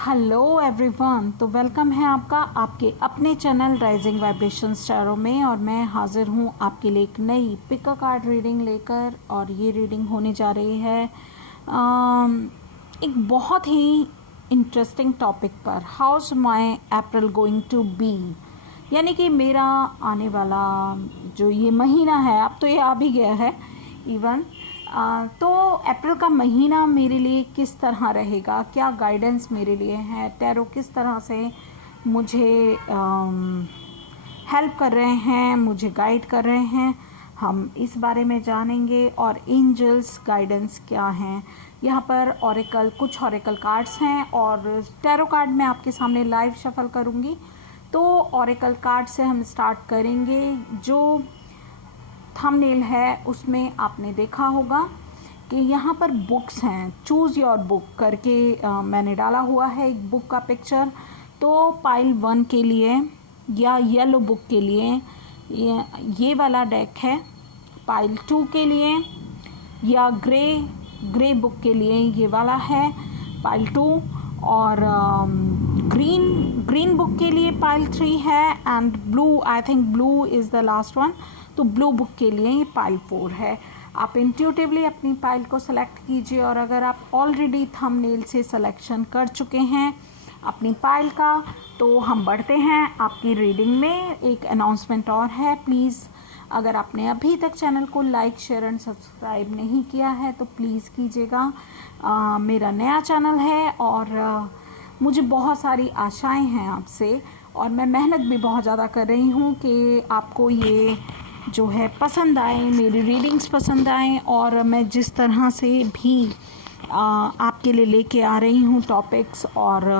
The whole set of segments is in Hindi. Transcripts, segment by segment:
हेलो एवरीवन, तो वेलकम है आपका आपके अपने चैनल राइजिंग वाइब्रेशंस टैरो में। और मैं हाजिर हूँ आपके लिए एक नई पिक अ कार्ड रीडिंग लेकर। और ये रीडिंग होने जा रही है एक बहुत ही इंटरेस्टिंग टॉपिक पर, how's my April going to be, यानी कि मेरा आने वाला जो ये महीना है, अब तो ये आ भी गया है इवन, तो अप्रैल का महीना मेरे लिए किस तरह रहेगा, क्या गाइडेंस मेरे लिए है, टैरो किस तरह से मुझे हेल्प कर रहे हैं, मुझे गाइड कर रहे हैं, हम इस बारे में जानेंगे। और एंजल्स गाइडेंस क्या हैं यहाँ पर। कुछ ऑरेकल कार्ड्स हैं और टैरो कार्ड मैं आपके सामने लाइव शफल करूँगी। तो ऑरेकल कार्ड से हम स्टार्ट करेंगे। जो थंबनेल है उसमें आपने देखा होगा कि यहाँ पर बुक्स हैं, चूज़ योर बुक करके मैंने डाला हुआ है एक बुक का पिक्चर। तो पाइल 1 के लिए या येलो बुक के लिए ये वाला डेक है, पाइल 2 के लिए या ग्रे बुक के लिए ये वाला है पाइल 2, और ग्रीन बुक के लिए पाइल 3 है, and blue, I think blue is the last one, तो ब्लू बुक के लिए ये पाइल 4 है। आप इंट्यूटिवली अपनी पाइल को सेलेक्ट कीजिए। और अगर आप ऑलरेडी थंबनेल से सिलेक्शन कर चुके हैं अपनी पाइल का, तो हम बढ़ते हैं आपकी रीडिंग में। एक अनाउंसमेंट और है, प्लीज़ अगर आपने अभी तक चैनल को लाइक, शेयर एंड सब्सक्राइब नहीं किया है तो प्लीज़ कीजिएगा। मेरा नया चैनल है और मुझे बहुत सारी आशाएं हैं आपसे, और मैं मेहनत भी बहुत ज़्यादा कर रही हूँ कि आपको ये जो है पसंद आए, मेरी रीडिंग्स पसंद आएँ। और मैं जिस तरह से भी आपके लिए लेके आ रही हूँ टॉपिक्स, और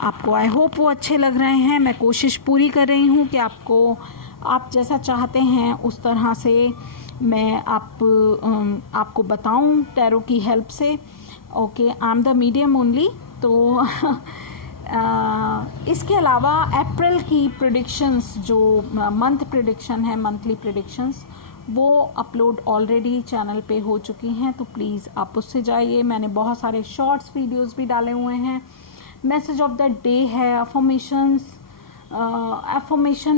आपको आई होप वो अच्छे लग रहे हैं। मैं कोशिश पूरी कर रही हूँ कि आप जैसा चाहते हैं उस तरह से मैं आपको बताऊँ टैरो की हेल्प से। Okay, I am the medium only. तो इसके अलावा अप्रैल की प्रेडिक्शंस, जो मंथ प्रेडिक्शन है, मंथली प्रेडिक्शंस, वो अपलोड ऑलरेडी चैनल पे हो चुकी हैं, तो प्लीज़ आप उससे जाइए। मैंने बहुत सारे शॉर्ट्स वीडियोस भी डाले हुए हैं। मैसेज ऑफ द डे है, अफर्मेशन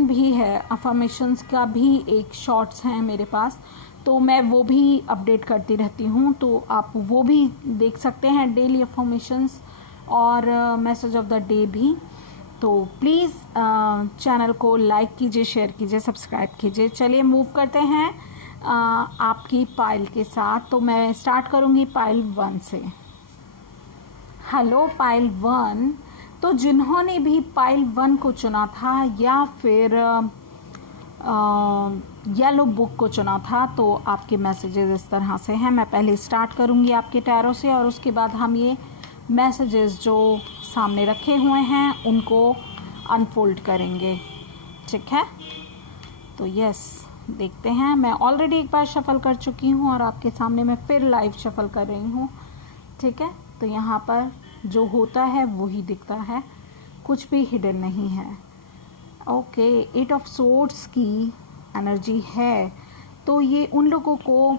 भी है, अफर्मेशंस का भी एक शॉर्ट्स हैं मेरे पास, तो मैं वो भी अपडेट करती रहती हूँ, तो आप वो भी देख सकते हैं, डेली अफर्मेशंस और मैसेज ऑफ द डे भी। तो प्लीज़ चैनल को लाइक कीजिए, शेयर कीजिए, सब्सक्राइब कीजिए। चलिए मूव करते हैं आपकी पाइल के साथ। तो मैं स्टार्ट करूँगी पाइल 1 से। हेलो पाइल 1, तो जिन्होंने भी पाइल 1 को चुना था या फिर येलो बुक को चुना था, तो आपके मैसेजेस इस तरह से हैं। मैं पहले स्टार्ट करूँगी आपके टैरो से और उसके बाद हम ये मैसेजेस जो सामने रखे हुए हैं उनको अनफोल्ड करेंगे, ठीक है। तो यस, देखते हैं। मैं ऑलरेडी एक बार शफल कर चुकी हूँ और आपके सामने मैं फिर लाइव शफल कर रही हूँ, ठीक है। तो यहाँ पर जो होता है वही दिखता है, कुछ भी हिडन नहीं है। ओके, 8 ऑफ सोर्ड्स की एनर्जी है, तो ये उन लोगों को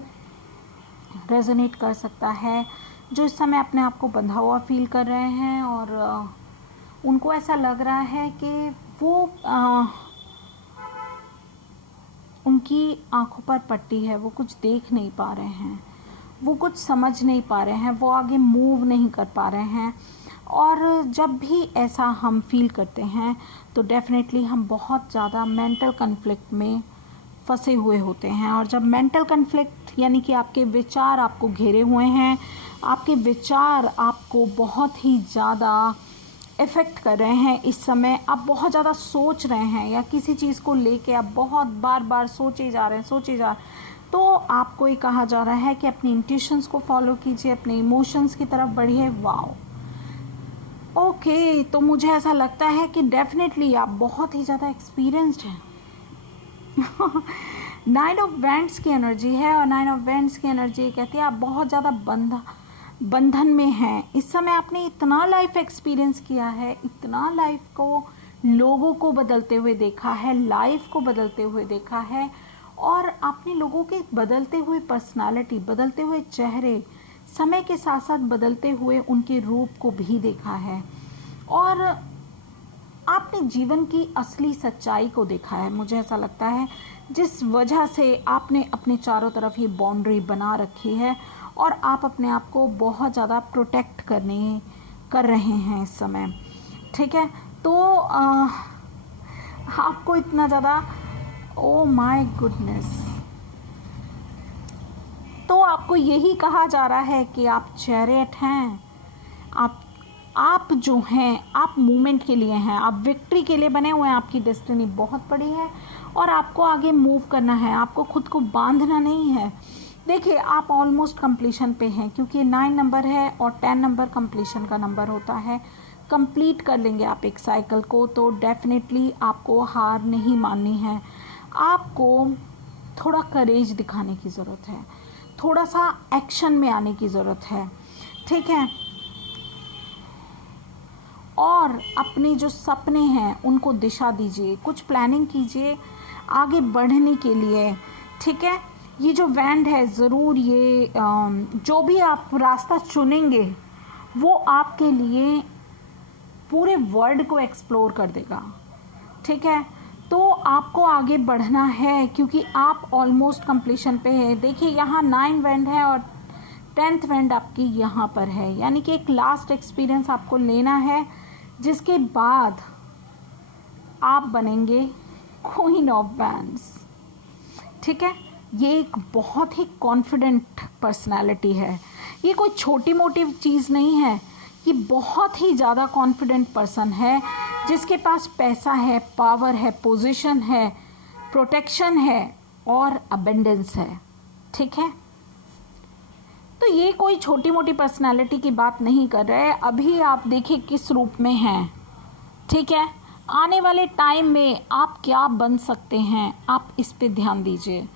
रेजोनेट कर सकता है जो इस समय अपने आप को बंधा हुआ फील कर रहे हैं, और उनको ऐसा लग रहा है कि वो उनकी आंखों पर पट्टी है, वो कुछ देख नहीं पा रहे हैं, वो कुछ समझ नहीं पा रहे हैं, वो आगे मूव नहीं कर पा रहे हैं। और जब भी ऐसा हम फील करते हैं तो डेफिनेटली हम बहुत ज़्यादा मेंटल कन्फ्लिक्ट में फंसे हुए होते हैं। और जब मेंटल कन्फ्लिक्ट यानी कि आपके विचार आपको घेरे हुए हैं, आपके विचार आपको बहुत ही ज़्यादा इफ़ेक्ट कर रहे हैं, इस समय आप बहुत ज़्यादा सोच रहे हैं या किसी चीज़ को लेके आप बहुत बार सोचे जा रहे हैं, तो आपको ये कहा जा रहा है कि अपनी इंट्यूशंस को फॉलो कीजिए, अपने इमोशंस की तरफ बढ़िए। वाओ, ओके, तो मुझे ऐसा लगता है कि डेफिनेटली आप बहुत ही ज़्यादा एक्सपीरियंस्ड हैं। 9 ऑफ वैंड्स की एनर्जी है, और 9 ऑफ वैंड्स की एनर्जी कहती है आप बहुत ज़्यादा बंधन में हैं। इस समय आपने इतना लाइफ एक्सपीरियंस किया है, इतना लाइफ को, लोगों को बदलते हुए देखा है, लाइफ को बदलते हुए देखा है, और आपने लोगों के बदलते हुए पर्सनालिटी, बदलते हुए चेहरे, समय के साथ साथ बदलते हुए उनके रूप को भी देखा है और आपने जीवन की असली सच्चाई को देखा है। मुझे ऐसा लगता है जिस वजह से आपने अपने चारों तरफ ये बाउंड्री बना रखी है और आप अपने आप को बहुत ज़्यादा प्रोटेक्ट कर रहे हैं इस समय, ठीक है। तो आपको इतना ज़्यादा, ओ माय गुडनेस, तो आपको यही कहा जा रहा है कि आप चैरियट हैं, आप जो हैं, आप मूवमेंट के लिए हैं, आप विक्ट्री के लिए बने हुए हैं। आपकी डेस्टिनी बहुत बड़ी है और आपको आगे मूव करना है, आपको खुद को बांधना नहीं है। देखिए आप ऑलमोस्ट कंप्लीशन पे हैं क्योंकि 9 नंबर है और 10 नंबर कंप्लीशन का नंबर होता है। कंप्लीट कर लेंगे आप एक साइकिल को, तो डेफिनेटली आपको हार नहीं माननी है। आपको थोड़ा करेज दिखाने की ज़रूरत है, थोड़ा सा एक्शन में आने की ज़रूरत है, ठीक है। और अपने जो सपने हैं उनको दिशा दीजिए, कुछ प्लानिंग कीजिए आगे बढ़ने के लिए, ठीक है। ये जो बैंड है ज़रूर ये जो भी आप रास्ता चुनेंगे वो आपके लिए पूरे वर्ल्ड को एक्सप्लोर कर देगा, ठीक है। तो आपको आगे बढ़ना है क्योंकि आप ऑलमोस्ट कंप्लीशन पे है। देखिए यहाँ 9 बैंड है और 10th बैंड आपकी यहाँ पर है, यानी कि एक लास्ट एक्सपीरियंस आपको लेना है जिसके बाद आप बनेंगे क्वीन ऑफ बैंड्स, ठीक है। ये एक बहुत ही कॉन्फिडेंट पर्सनालिटी है, ये कोई छोटी मोटी चीज़ नहीं है, ये बहुत ही ज़्यादा कॉन्फिडेंट पर्सन है जिसके पास पैसा है, पावर है, पोजीशन है, प्रोटेक्शन है और अबेंडेंस है, ठीक है। तो ये कोई छोटी मोटी पर्सनालिटी की बात नहीं कर रहे। अभी आप देखिए किस रूप में हैं, ठीक है। आने वाले टाइम में आप क्या बन सकते हैं, आप इस पे ध्यान दीजिए।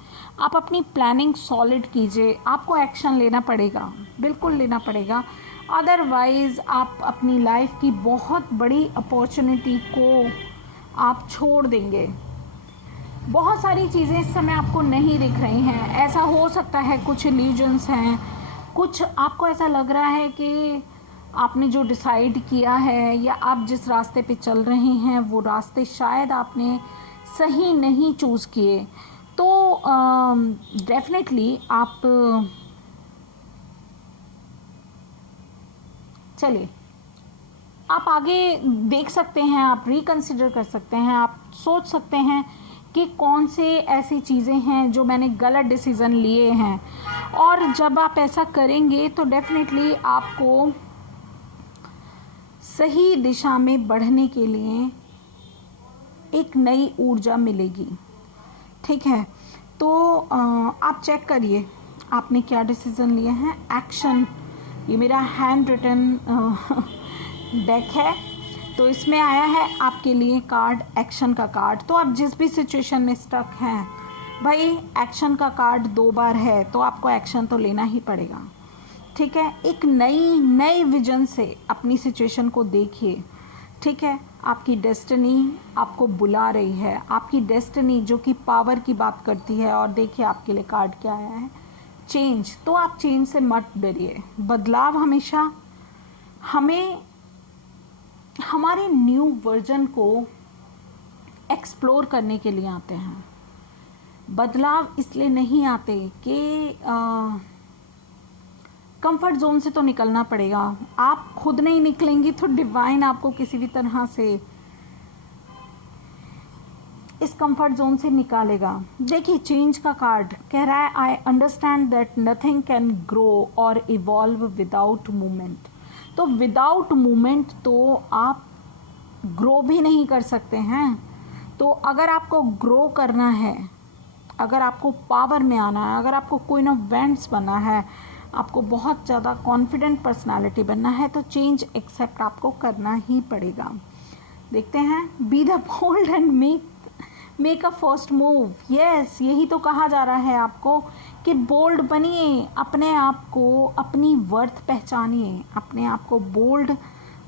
आप अपनी प्लानिंग सॉलिड कीजिए, आपको एक्शन लेना पड़ेगा, बिल्कुल लेना पड़ेगा, अदरवाइज़ आप अपनी लाइफ की बहुत बड़ी अपॉर्चुनिटी को आप छोड़ देंगे। बहुत सारी चीज़ें इस समय आपको नहीं दिख रही हैं, ऐसा हो सकता है कुछ इल्यूजन्स हैं, कुछ आपको ऐसा लग रहा है कि आपने जो डिसाइड किया है या आप जिस रास्ते पे चल रहे हैं वो रास्ते शायद आपने सही नहीं चूज़ किए। तो डेफिनेटली आप चलिए आप आगे देख सकते हैं, आप रिकंसिडर कर सकते हैं, आप सोच सकते हैं कि कौन से ऐसी चीज़ें हैं जो मैंने गलत डिसीज़न लिए हैं। और जब आप ऐसा करेंगे तो डेफिनेटली आपको सही दिशा में बढ़ने के लिए एक नई ऊर्जा मिलेगी, ठीक है। तो आप चेक करिए आपने क्या डिसीज़न लिए हैं। एक्शन, ये मेरा हैंड रिटन डेक है, तो इसमें आया है आपके लिए कार्ड, एक्शन का कार्ड। तो आप जिस भी सिचुएशन में स्टक हैं भाई, एक्शन का कार्ड 2 बार है तो आपको एक्शन तो लेना ही पड़ेगा, ठीक है। एक नई विजन से अपनी सिचुएशन को देखिए, ठीक है। आपकी डेस्टिनी आपको बुला रही है, आपकी डेस्टिनी जो कि पावर की बात करती है। और देखिए आपके लिए कार्ड क्या आया है, चेंज। तो आप चेंज से मत डरिए, बदलाव हमेशा हमें हमारे न्यू वर्जन को एक्सप्लोर करने के लिए आते हैं। बदलाव इसलिए नहीं आते कि कंफर्ट जोन से तो निकलना पड़ेगा। आप खुद नहीं निकलेंगी तो डिवाइन आपको किसी भी तरह से इस कंफर्ट जोन से निकालेगा। देखिए चेंज का कार्ड कह रहा है आई understand that nothing can grow और इवॉल्व विदाउट मूवमेंट। तो विदाउट मूवमेंट तो आप ग्रो भी नहीं कर सकते हैं। तो अगर आपको ग्रो करना है, अगर आपको पावर में आना है, अगर आपको क्वीन ऑफ वैंड्स बनना है, आपको बहुत ज़्यादा कॉन्फिडेंट पर्सनालिटी बनना है, तो चेंज एक्सेप्ट आपको करना ही पड़ेगा। देखते हैं, be the bold and make a first move. Yes, यही तो कहा जा रहा है आपको कि बोल्ड बनिए, अपने आप को, अपनी वर्थ पहचानिए, अपने आप को बोल्ड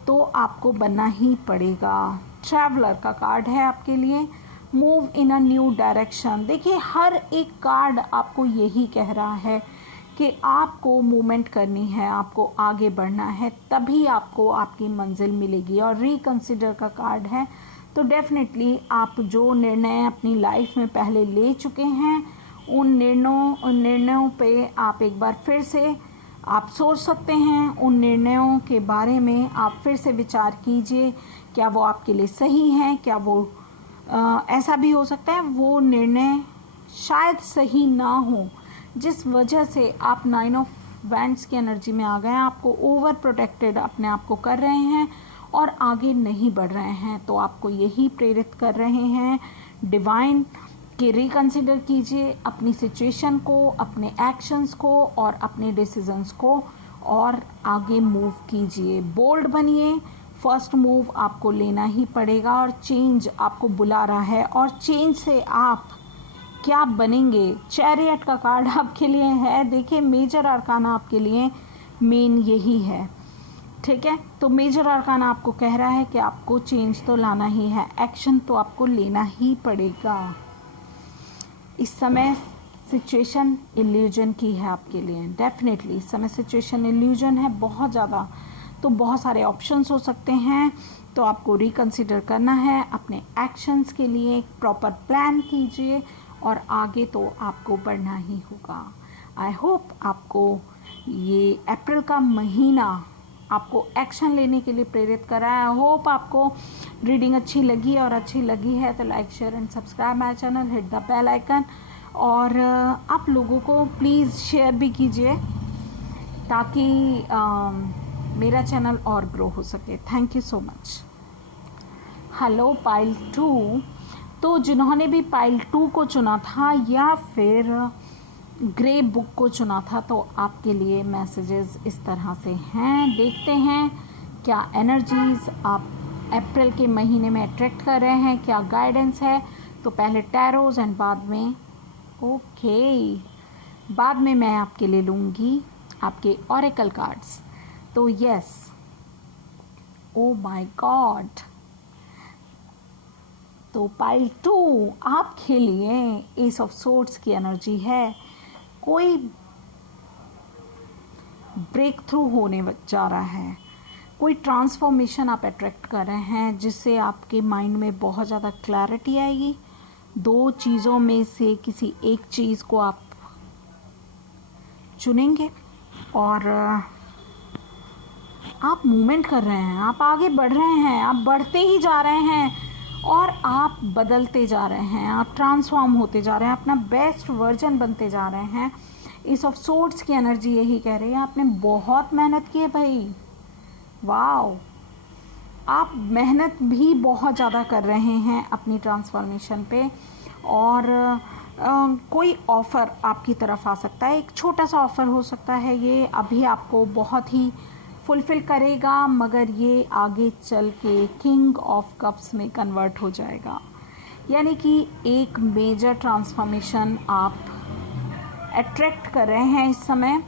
तो आपको बनना ही पड़ेगा। ट्रैवलर का कार्ड है आपके लिए, move in a new direction. देखिए हर एक कार्ड आपको यही कह रहा है कि आपको मूवमेंट करनी है, आपको आगे बढ़ना है, तभी आपको आपकी मंजिल मिलेगी। और रिकंसिडर का कार्ड है, तो डेफिनेटली आप जो निर्णय अपनी लाइफ में पहले ले चुके हैं उन निर्णयों पे आप एक बार फिर से आप सोच सकते हैं। उन निर्णयों के बारे में आप फिर से विचार कीजिए, क्या वो आपके लिए सही हैं, क्या वो ऐसा भी हो सकता है वो निर्णय शायद सही ना हो, जिस वजह से आप 9 ऑफ वैंड्स की एनर्जी में आ गए हैं, आपको ओवर प्रोटेक्टेड अपने आप को कर रहे हैं और आगे नहीं बढ़ रहे हैं। तो आपको यही प्रेरित कर रहे हैं डिवाइन कि रिकंसिडर कीजिए अपनी सिचुएशन को, अपने एक्शंस को और अपने डिसीजंस को और आगे मूव कीजिए। बोल्ड बनिए, फर्स्ट मूव आपको लेना ही पड़ेगा और चेंज आपको बुला रहा है। और चेंज से आप क्या बनेंगे, चैरियट का कार्ड आपके लिए है। देखिए मेजर अरकाना आपके लिए मेन यही है, ठीक है। तो मेजर अरकाना आपको कह रहा है कि आपको चेंज तो लाना ही है, एक्शन तो आपको लेना ही पड़ेगा। इस समय सिचुएशन इल्यूजन की है आपके लिए, डेफिनेटली इस समय सिचुएशन इल्यूजन है बहुत ज़्यादा। तो बहुत सारे ऑप्शंस हो सकते हैं, तो आपको रिकंसिडर करना है अपने एक्शंस के लिए, एक प्रॉपर प्लान कीजिए और आगे तो आपको बढ़ना ही होगा। आई होप आपको ये अप्रैल का महीना आपको एक्शन लेने के लिए प्रेरित कर रहा है। आई होप आपको रीडिंग अच्छी लगी, और अच्छी लगी है तो like share and subscribe my channel, hit the bell icon, और आप लोगों को प्लीज़ शेयर भी कीजिए ताकि मेरा चैनल और ग्रो हो सके। Thank you so much. Hello pile 2, तो जिन्होंने भी पाइल 2 को चुना था या फिर ग्रे बुक को चुना था, तो आपके लिए मैसेजेस इस तरह से हैं। देखते हैं क्या एनर्जीज आप अप्रैल के महीने में अट्रैक्ट कर रहे हैं, क्या गाइडेंस है। तो पहले टैरोज एंड बाद में बाद में मैं आपके लिए लूँगी आपके ऑरेकल कार्ड्स। तो यस, ओ माय गॉड, तो पाइल 2 आपके लिए एस ऑफ सोर्ड्स की एनर्जी है। कोई ब्रेक थ्रू होने जा रहा है, कोई ट्रांसफॉर्मेशन आप अट्रैक्ट कर रहे हैं जिससे आपके माइंड में बहुत ज़्यादा क्लैरिटी आएगी। 2 चीज़ों में से किसी एक चीज़ को आप चुनेंगे और आप मूवमेंट कर रहे हैं, आप आगे बढ़ रहे हैं, आप बढ़ते ही जा रहे हैं और आप बदलते जा रहे हैं, आप ट्रांसफॉर्म होते जा रहे हैं, अपना बेस्ट वर्जन बनते जा रहे हैं। इस ऑफ सोर्ड्स की एनर्जी यही कह रही है आपने बहुत मेहनत की है भाई, वाओ, आप मेहनत भी बहुत ज़्यादा कर रहे हैं अपनी ट्रांसफॉर्मेशन पे। और कोई ऑफ़र आपकी तरफ आ सकता है, एक छोटा सा ऑफ़र हो सकता है, ये अभी आपको बहुत ही फुलफ़िल करेगा, मगर ये आगे चल के किंग ऑफ कप्स में कन्वर्ट हो जाएगा। यानी कि एक मेजर ट्रांसफॉर्मेशन आप अट्रैक्ट कर रहे हैं इस समय,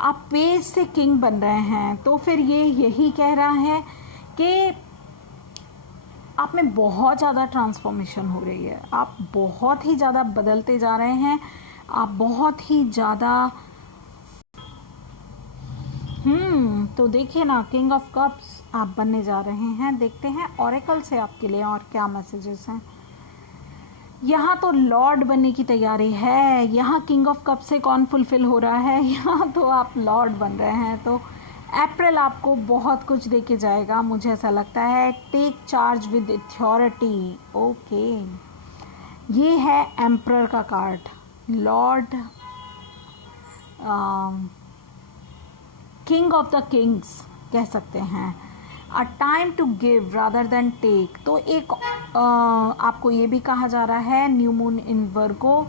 आप पेज से किंग बन रहे हैं। तो फिर ये यही कह रहा है कि आप में बहुत ज़्यादा ट्रांसफॉर्मेशन हो रही है, आप बहुत ही ज़्यादा बदलते जा रहे हैं, आप बहुत ही ज़्यादा तो देखिए ना, किंग ऑफ कप्स आप बनने जा रहे हैं। देखते हैं ऑरेकल से आपके लिए और क्या मैसेजेस हैं। यहाँ तो लॉर्ड बनने की तैयारी है, यहाँ किंग ऑफ कप से कौन फुलफिल हो रहा है, यहाँ तो आप लॉर्ड बन रहे हैं। तो अप्रैल आपको बहुत कुछ दे के जाएगा, मुझे ऐसा लगता है। Take charge with authority, okay, ये है एम्परर का card, lord, king of the kings कह सकते हैं। A time to give rather than take, तो एक आपको ये भी कहा जा रहा है, न्यू मून इन वर्गो,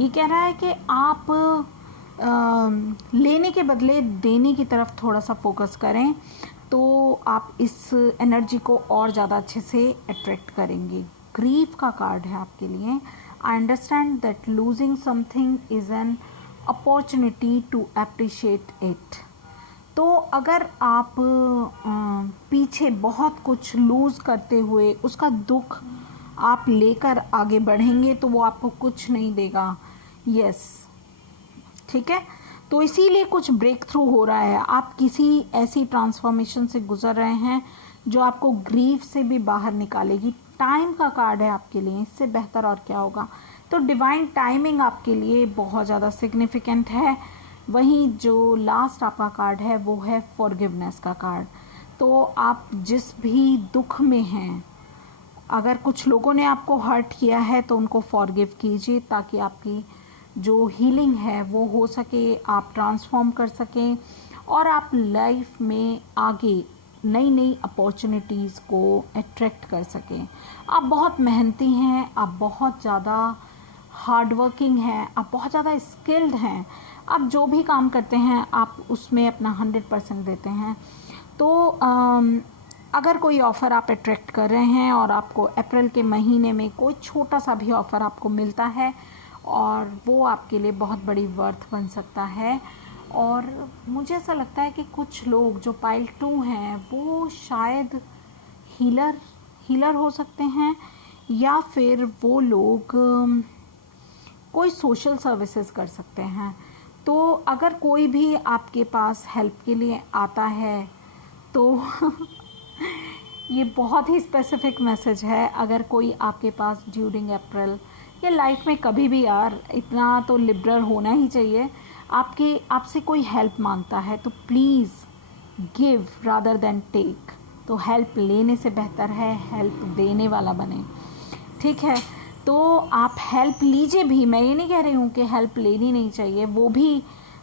ये कह रहा है कि आप लेने के बदले देने की तरफ थोड़ा सा फोकस करें, तो आप इस एनर्जी को और ज़्यादा अच्छे से अट्रैक्ट करेंगे। ग्रीफ का कार्ड है आपके लिए। I understand that losing something is an opportunity to appreciate it. तो अगर आप पीछे बहुत कुछ लूज़ करते हुए उसका दुख आप लेकर आगे बढ़ेंगे तो वो आपको कुछ नहीं देगा। यस, ठीक है। तो इसीलिए कुछ ब्रेक थ्रू हो रहा है, आप किसी ऐसी ट्रांसफॉर्मेशन से गुजर रहे हैं जो आपको ग्रीफ से भी बाहर निकालेगी। टाइम का कार्ड है आपके लिए, इससे बेहतर और क्या होगा। तो डिवाइन टाइमिंग आपके लिए बहुत ज़्यादा सिग्निफिकेंट है। वहीं जो लास्ट आपका कार्ड है वो है फॉरगिवनेस का कार्ड। तो आप जिस भी दुख में हैं, अगर कुछ लोगों ने आपको हर्ट किया है तो उनको फॉरगिव कीजिए, ताकि आपकी जो हीलिंग है वो हो सके, आप ट्रांसफॉर्म कर सकें और आप लाइफ में आगे नई नई अपॉर्चुनिटीज़ को अट्रैक्ट कर सकें। आप बहुत मेहनती हैं, आप बहुत ज़्यादा हार्ड वर्किंग हैं, आप बहुत ज़्यादा स्किल्ड हैं, आप जो भी काम करते हैं आप उसमें अपना 100% देते हैं। तो अगर कोई ऑफ़र आप अट्रैक्ट कर रहे हैं और आपको अप्रैल के महीने में कोई छोटा सा भी ऑफ़र आपको मिलता है और वो आपके लिए बहुत बड़ी वर्थ बन सकता है। और मुझे ऐसा लगता है कि कुछ लोग जो पाइल 2 हैं वो शायद हीलर हो सकते हैं, या फिर वो लोग कोई सोशल सर्विसेज कर सकते हैं। तो अगर कोई भी आपके पास हेल्प के लिए आता है तो ये बहुत ही स्पेसिफिक मैसेज है। अगर कोई आपके पास ड्यूरिंग अप्रैल या लाइफ में कभी भी, यार इतना तो लिबरल होना ही चाहिए, आपसे कोई हेल्प मांगता है तो please give rather than take. तो हेल्प लेने से बेहतर है हेल्प देने वाला बने, ठीक है। तो आप हेल्प लीजिए भी, मैं ये नहीं कह रही हूँ कि हेल्प लेनी नहीं चाहिए, वो भी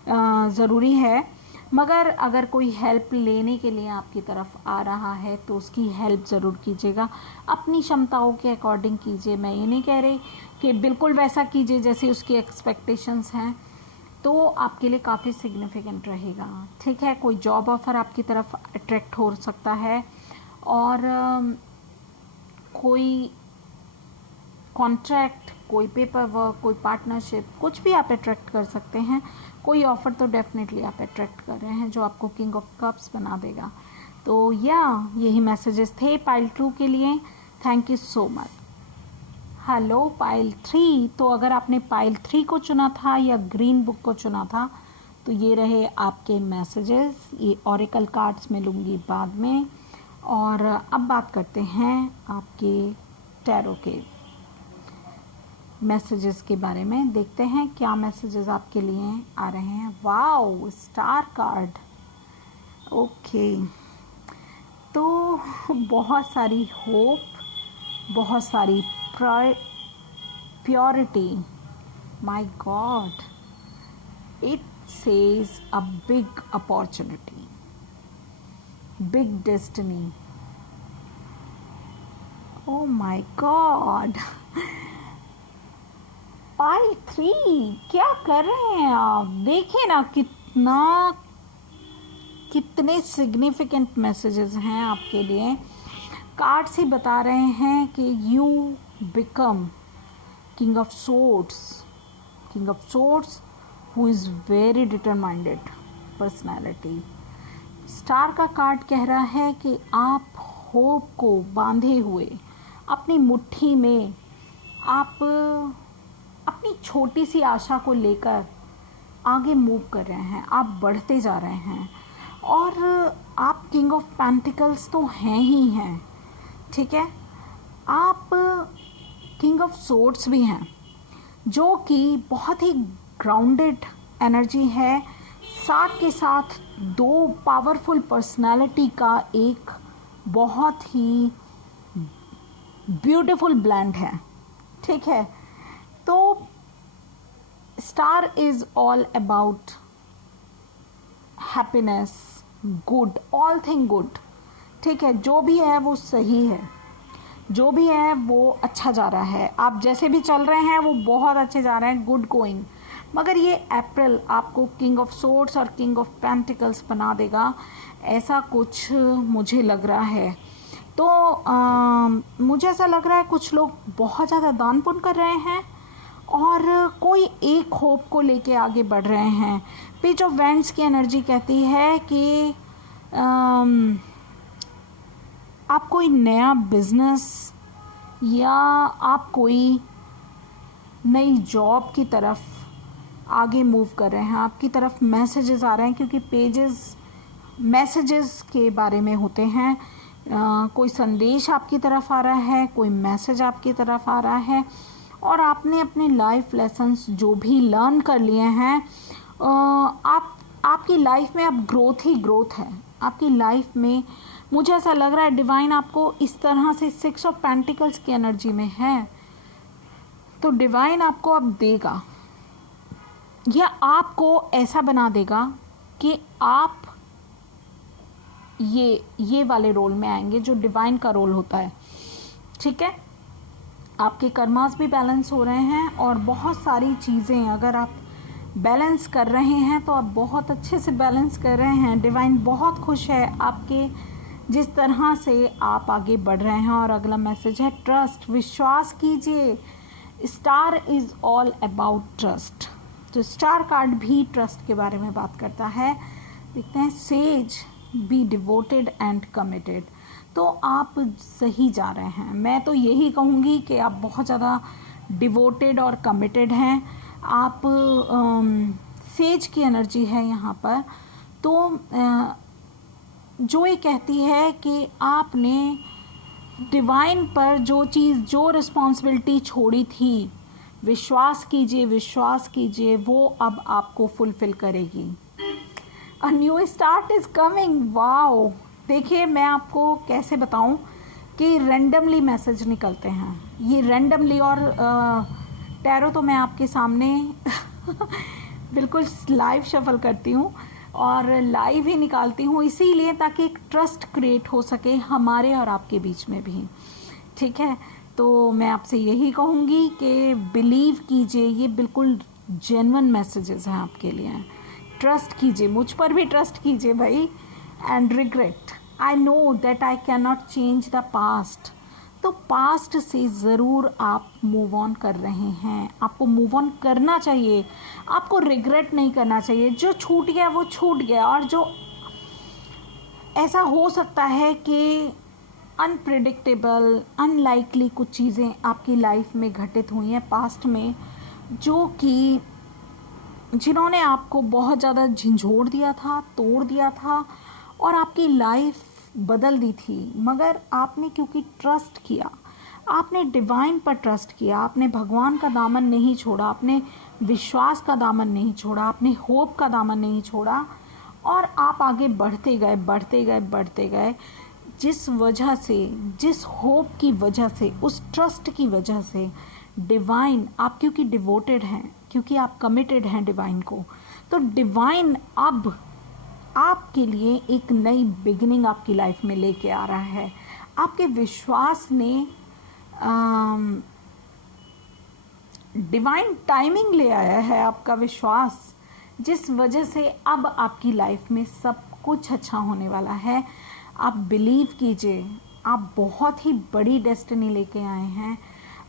ज़रूरी है, मगर अगर कोई हेल्प लेने के लिए आपकी तरफ आ रहा है तो उसकी हेल्प ज़रूर कीजिएगा, अपनी क्षमताओं के अकॉर्डिंग कीजिए। मैं ये नहीं कह रही कि बिल्कुल वैसा कीजिए जैसे उसकी एक्सपेक्टेशंस हैं, तो आपके लिए काफ़ी सिग्निफिकेंट रहेगा, ठीक है। कोई जॉब ऑफ़र आपकी तरफ अट्रैक्ट हो सकता है, और कोई कॉन्ट्रैक्ट, कोई पेपर वर्क, कोई पार्टनरशिप, कुछ भी आप अट्रैक्ट कर सकते हैं। कोई ऑफ़र तो डेफिनेटली आप अट्रैक्ट कर रहे हैं जो आपको किंग ऑफ कप्स बना देगा। तो यही मैसेजेस थे पाइल 2 के लिए। Thank you so much. Hello pile 3, तो अगर आपने पाइल 3 को चुना था या ग्रीन बुक को चुना था तो ये रहे आपके मैसेजेस। ये ऑरेकल कार्ड्स में लूँगी बाद में। और अब बात करते हैं आपके टैरो के मैसेजेस के बारे में। देखते हैं क्या मैसेजेस आपके लिए आ रहे हैं। Wow, star card, okay. तो बहुत सारी होप, बहुत सारी purity, my God, it says a big opportunity, big destiny. Oh my God, pile 3 क्या कर रहे हैं आप? देखिए ना कितने सिग्निफिकेंट मैसेजेस हैं आपके लिए। कार्ड्स ही बता रहे हैं कि you become king of swords who is very determined personality. Star का कार्ड कह रहा है कि आप होप को बांधे हुए अपनी मुट्ठी में, आप अपनी छोटी सी आशा को लेकर आगे मूव कर रहे हैं, आप बढ़ते जा रहे हैं। और आप किंग ऑफ पेंटिकल्स तो हैं ही हैं, ठीक है। आप किंग ऑफ सोर्ड्स भी हैं, जो कि बहुत ही ग्राउंडेड एनर्जी है, साथ के साथ दो पावरफुल पर्सनालिटी का एक बहुत ही ब्यूटीफुल ब्लेंड है, ठीक है। तो star is all about happiness, good, all thing good, ठीक है। जो भी है वो सही है, जो भी है वो अच्छा जा रहा है, आप जैसे भी चल रहे हैं वो बहुत अच्छे जा रहे हैं, गुड गोइंग। मगर ये अप्रैल आपको किंग ऑफ सोर्ड्स और किंग ऑफ पेंटिकल्स बना देगा, ऐसा कुछ मुझे लग रहा है। तो मुझे ऐसा लग रहा है कुछ लोग बहुत ज़्यादा दान पुण्य कर रहे हैं और कोई एक होप को लेके आगे बढ़ रहे हैं। पेज ऑफ वैंड्स की एनर्जी कहती है कि आप कोई नया बिजनेस या आप कोई नई जॉब की तरफ आगे मूव कर रहे हैं, आपकी तरफ मैसेजेस आ रहे हैं, क्योंकि पेजेस मैसेजेस के बारे में होते हैं। कोई संदेश आपकी तरफ आ रहा है, कोई मैसेज आपकी तरफ आ रहा है, और आपने अपने लाइफ लेसन्स जो भी लर्न कर लिए हैं, आपकी लाइफ में अब ग्रोथ ही ग्रोथ है आपकी लाइफ में। मुझे ऐसा लग रहा है डिवाइन आपको इस तरह से 6 ऑफ पेंटिकल्स की एनर्जी में है, तो डिवाइन आपको अब देगा, या आपको ऐसा बना देगा कि आप ये वाले रोल में आएंगे जो डिवाइन का रोल होता है। ठीक है, आपके कर्मास भी बैलेंस हो रहे हैं, और बहुत सारी चीज़ें अगर आप बैलेंस कर रहे हैं तो आप बहुत अच्छे से बैलेंस कर रहे हैं। डिवाइन बहुत खुश है आपके जिस तरह से आप आगे बढ़ रहे हैं। और अगला मैसेज है ट्रस्ट, विश्वास कीजिए। Star is all about trust, तो स्टार कार्ड भी ट्रस्ट के बारे में बात करता है। देखते हैं, says, be devoted and committed, तो आप सही जा रहे हैं। मैं तो यही कहूँगी कि आप बहुत ज़्यादा डिवोटेड और कमिटेड हैं। आप सेज की एनर्जी है यहाँ पर, तो जो ये कहती है कि आपने डिवाइन पर जो चीज़, जो रिस्पॉन्सिबिलिटी छोड़ी थी, विश्वास कीजिए, वो अब आपको फुलफिल करेगी। A new start is coming. Wow, देखिए मैं आपको कैसे बताऊं कि रैंडमली मैसेज निकलते हैं, ये रैंडमली, और टैरो तो मैं आपके सामने बिल्कुल लाइव शफल करती हूँ और लाइव ही निकालती हूँ, इसीलिए ताकि एक ट्रस्ट क्रिएट हो सके हमारे और आपके बीच में भी। ठीक है, तो मैं आपसे यही कहूँगी कि बिलीव कीजिए, ये बिल्कुल जेन्युइन मैसेजेस हैं आपके लिए। ट्रस्ट कीजिए, मुझ पर भी ट्रस्ट कीजिए भाई। And regret, I know that I can not change the past, तो पास्ट से ज़रूर आप मूव ऑन कर रहे हैं। आपको मूव ऑन करना चाहिए, आपको रिग्रेट नहीं करना चाहिए। जो छूट गया वो छूट गया, और जो ऐसा हो सकता है कि अनप्रिडिक्टेबल, अनलाइकली कुछ चीज़ें आपकी लाइफ में घटित हुई हैं पास्ट में, जो कि जिन्होंने आपको बहुत ज़्यादा झंझोड़ दिया था, तोड़ दिया था, और आपकी लाइफ बदल दी थी। मगर आपने क्योंकि ट्रस्ट किया, आपने डिवाइन पर ट्रस्ट किया, आपने भगवान का दामन नहीं छोड़ा, आपने विश्वास का दामन नहीं छोड़ा, आपने होप का दामन नहीं छोड़ा, और आप आगे बढ़ते गए। जिस वजह से, जिस होप की वजह से, उस ट्रस्ट की वजह से डिवाइन, आप क्योंकि डिवोटेड हैं, क्योंकि आप कमिटेड हैं डिवाइन को, तो डिवाइन अब आपके लिए एक नई बिगिनिंग आपकी लाइफ में लेके आ रहा है। आपके विश्वास ने डिवाइन टाइमिंग ले आया है, आपका विश्वास, जिस वजह से अब आपकी लाइफ में सब कुछ अच्छा होने वाला है। आप बिलीव कीजिए, आप बहुत ही बड़ी डेस्टिनी लेके आए हैं।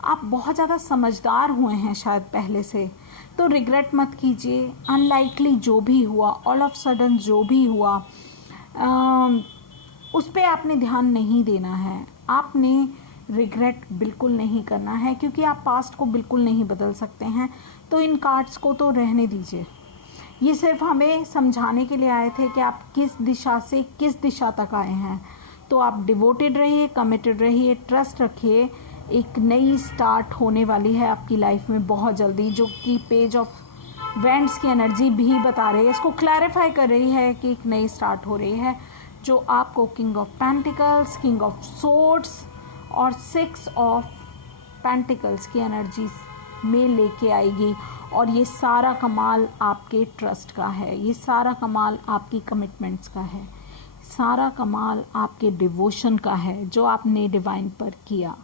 आप बहुत ज़्यादा समझदार हुए हैं शायद पहले से, तो रिग्रेट मत कीजिए। अनलाइकली जो भी हुआ, ऑल ऑफ सडन जो भी हुआ, उस पर आपने ध्यान नहीं देना है। आपने रिग्रेट बिल्कुल नहीं करना है, क्योंकि आप पास्ट को बिल्कुल नहीं बदल सकते हैं। तो इन कार्ड्स को तो रहने दीजिए, ये सिर्फ हमें समझाने के लिए आए थे कि आप किस दिशा से किस दिशा तक आए हैं। तो आप डिवोटेड रहिए, कमिटेड रहिए, ट्रस्ट रखिए। एक नई स्टार्ट होने वाली है आपकी लाइफ में बहुत जल्दी, जो कि पेज ऑफ वेंट्स की एनर्जी भी बता रही है, इसको क्लैरिफाई कर रही है कि एक नई स्टार्ट हो रही है, जो आपको king of pentacles, king of swords और 6 ऑफ पेंटिकल्स की एनर्जी में लेके आएगी। और ये सारा कमाल आपके ट्रस्ट का है, ये सारा कमाल आपकी कमिटमेंट्स का है, सारा कमाल आपके डिवोशन का है जो आपने डिवाइन पर किया।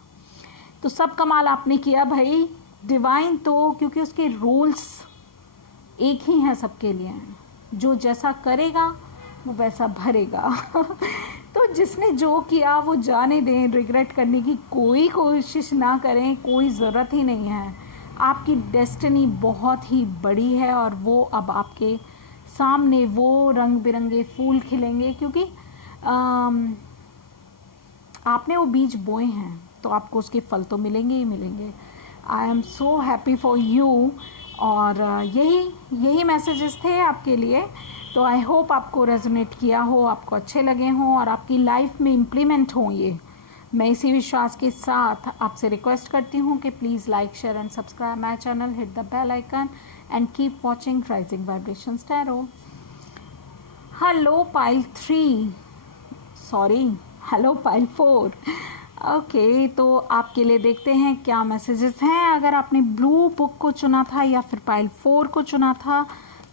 तो सब कमाल आपने किया भाई। डिवाइन तो क्योंकि उसके रूल्स एक ही हैं सबके लिए, जो जैसा करेगा वो वैसा भरेगा। तो जिसने जो किया वो जाने दें, रिग्रेट करने की कोई कोशिश ना करें, कोई ज़रूरत ही नहीं है। आपकी डेस्टिनी बहुत ही बड़ी है, और वो अब आपके सामने वो रंग बिरंगे फूल खिलेंगे, क्योंकि आपने वो बीज बोए हैं, तो आपको उसके फल तो मिलेंगे ही मिलेंगे। I am so happy for you. और यही मैसेजेस थे आपके लिए। तो आई होप आपको रेजोनेट किया हो, आपको अच्छे लगे हों और आपकी लाइफ में इम्प्लीमेंट हों ये। मैं इसी विश्वास के साथ आपसे रिक्वेस्ट करती हूँ कि please like, share and subscribe my channel, hit the bell icon and keep watching rising vibrations tarot. Hello pile 3, sorry hello pile 4। Okay, तो आपके लिए देखते हैं क्या मैसेजेस हैं। अगर आपने ब्लू बुक को चुना था या फिर पाइल 4 को चुना था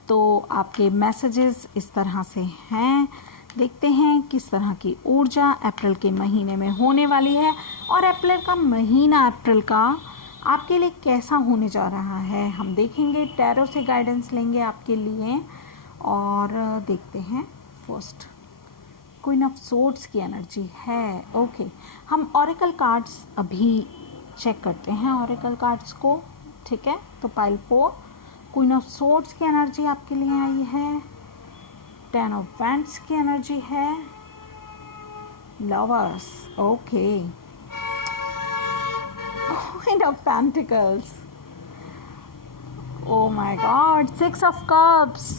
तो आपके मैसेजेस इस तरह से हैं। देखते हैं किस तरह की ऊर्जा अप्रैल के महीने में होने वाली है और अप्रैल का महीना अप्रैल का आपके लिए कैसा होने जा रहा है। हम देखेंगे, टैरो से गाइडेंस लेंगे आपके लिए और देखते हैं। फर्स्ट क्वीन ऑफ सोर्ड्स की एनर्जी है। ओके, हम ऑरेकल कार्ड्स अभी चेक करते हैं ऑरेकल कार्ड्स को। ठीक है, तो पाइल 4 क्वीन ऑफ सोर्ड्स की एनर्जी आपके लिए आई है, 10 ऑफ वैंड्स की एनर्जी है, lovers, okay, queen of pentacles, oh my God, 6 of cups,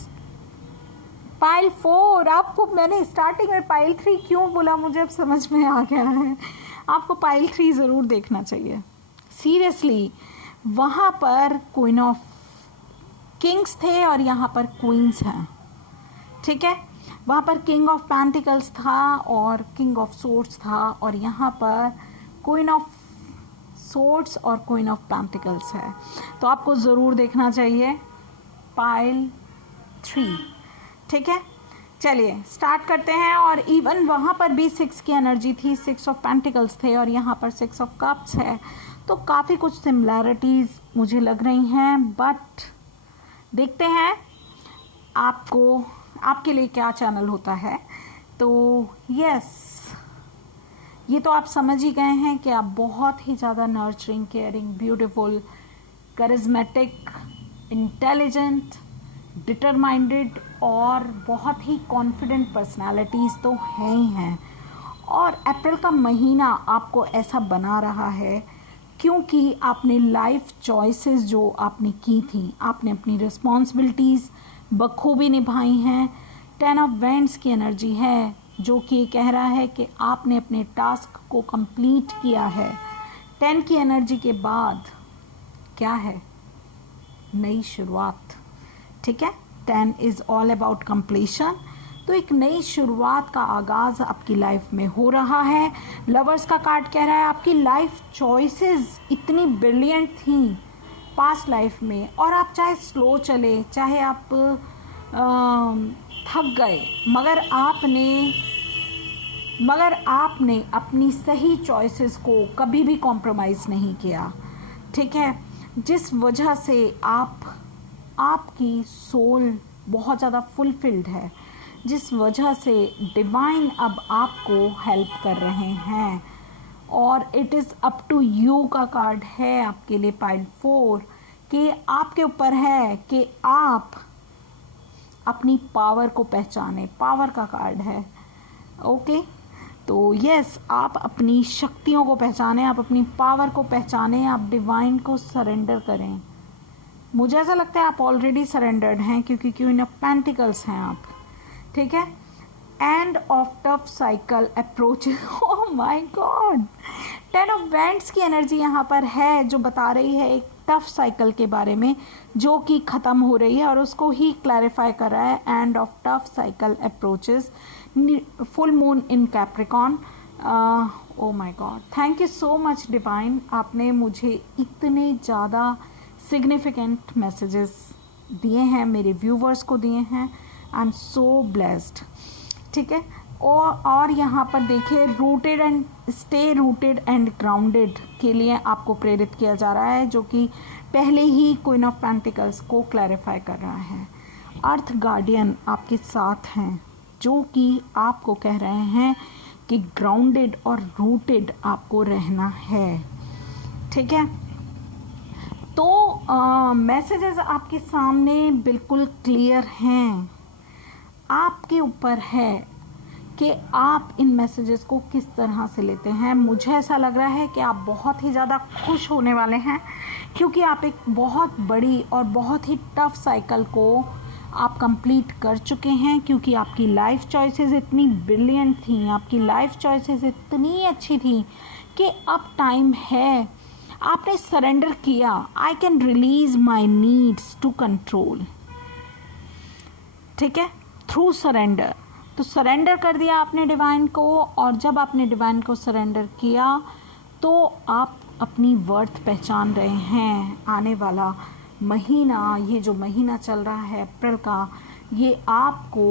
pile 4। आपको मैंने स्टार्टिंग में पाइल 3 क्यों बोला, मुझे अब समझ में आ गया है। आपको पाइल 3 ज़रूर देखना चाहिए सीरियसली। वहाँ पर क्वीन ऑफ किंग्स थे और यहाँ पर क्वींस हैं। ठीक है, वहाँ पर किंग ऑफ पेंटिकल्स था और किंग ऑफ सोर्ड्स था और यहाँ पर क्वीन ऑफ सोर्ड्स और क्वीन ऑफ पेंटिकल्स है। तो आपको ज़रूर देखना चाहिए पाइल 3। ठीक है, चलिए स्टार्ट करते हैं। और इवन वहाँ पर भी 6 की एनर्जी थी, 6 ऑफ पेंटिकल्स थे और यहाँ पर 6 ऑफ कप्स है। तो काफ़ी कुछ सिमिलैरिटीज़ मुझे लग रही हैं, बट देखते हैं आपके लिए क्या चैनल होता है। तो यस, ये तो आप समझ ही गए हैं कि आप बहुत ही ज़्यादा nurturing, caring, beautiful, charismatic, intelligent, determined और बहुत ही कॉन्फिडेंट पर्सनालिटीज़ तो हैं ही हैं। और अप्रैल का महीना आपको ऐसा बना रहा है क्योंकि आपने लाइफ चॉइसेस जो आपने की थी, आपने अपनी रिस्पॉन्सिबिलिटीज़ बखूबी निभाई हैं। 10 ऑफ वैंड्स की एनर्जी है जो कि ये कह रहा है कि आपने अपने टास्क को कंप्लीट किया है। 10 की एनर्जी के बाद क्या है, नई शुरुआत। ठीक है, 10 इज़ ऑल अबाउट कंप्लीशन। तो एक नई शुरुआत का आगाज़ आपकी लाइफ में हो रहा है। लवर्स का कार्ड कह रहा है आपकी लाइफ चॉइसेस इतनी ब्रिलियंट थी पास्ट लाइफ में, और आप चाहे स्लो चले, चाहे आप थक गए, मगर आपने अपनी सही चॉइसेस को कभी भी कॉम्प्रोमाइज़ नहीं किया। ठीक है, जिस वजह से आपकी सोल बहुत ज़्यादा फुलफिल्ड है, जिस वजह से डिवाइन अब आपको हेल्प कर रहे हैं। और it is up to you का कार्ड है आपके लिए पाइल 4, कि आपके ऊपर है कि आप अपनी पावर को पहचाने। पावर का कार्ड है। ओके, तो यस, आप अपनी शक्तियों को पहचाने, आप अपनी पावर को पहचाने, आप डिवाइन को सरेंडर करें। मुझे ऐसा लगता है आप ऑलरेडी सरेंडर्ड हैं क्योंकि क्वीन ऑफ पेंटिकल्स हैं आप। ठीक है, end of tough cycle approach. Oh my God, 10 of wands की एनर्जी यहाँ पर है जो बता रही है एक टफ साइकिल के बारे में जो कि ख़त्म हो रही है और उसको ही क्लैरिफाई कर रहा है। End of tough cycle approaches, full moon in Capricorn. Oh my God, thank you so much divine, आपने मुझे इतने ज़्यादा सिग्निफिकेंट मैसेजेस दिए हैं, मेरे व्यूवर्स को दिए हैं। I am so blessed. ठीक है, और यहाँ पर देखिए rooted and stay rooted and grounded के लिए आपको प्रेरित किया जा रहा है, जो कि पहले ही क्वीन ऑफ पेंटिकल्स को क्लैरिफाई कर रहा है। अर्थ गार्डियन आपके साथ हैं जो कि आपको कह रहे हैं कि ग्राउंडेड और रूटेड आपको रहना है। ठीक है, तो मैसेजेस आपके सामने बिल्कुल क्लियर हैं। आपके ऊपर है कि आप इन मैसेजेस को किस तरह से लेते हैं। मुझे ऐसा लग रहा है कि आप बहुत ही ज़्यादा खुश होने वाले हैं, क्योंकि आप एक बहुत बड़ी और बहुत ही टफ साइकिल को आप कंप्लीट कर चुके हैं, क्योंकि आपकी लाइफ चॉइसेस इतनी ब्रिलियंट थी, आपकी लाइफ चॉइसेस इतनी अच्छी थी कि अब टाइम है, आपने सरेंडर किया। I can release my needs to control, ठीक है, थ्रू सरेंडर। तो सरेंडर कर दिया आपने डिवाइन को, और जब आपने डिवाइन को सरेंडर किया तो आप अपनी वर्थ पहचान रहे हैं। आने वाला महीना, ये जो महीना चल रहा है अप्रैल का, ये आपको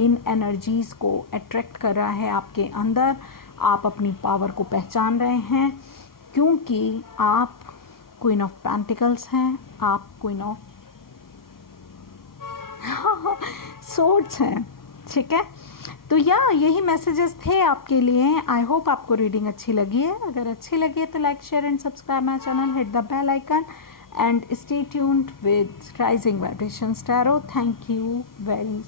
इन एनर्जीज़ को अट्रैक्ट कर रहा है आपके अंदर। आप अपनी पावर को पहचान रहे हैं, क्योंकि आप क्वीन ऑफ पेंटिकल्स हैं, आप क्वीन ऑफ सोर्ड्स हैं, ठीक है। तो यही मैसेजेस थे आपके लिए। आई होप आपको रीडिंग अच्छी लगी है। अगर अच्छी लगी है तो like, share and subscribe my channel, hit the bell icon and stay tuned with Rising Vibrations Tarot. Thank you very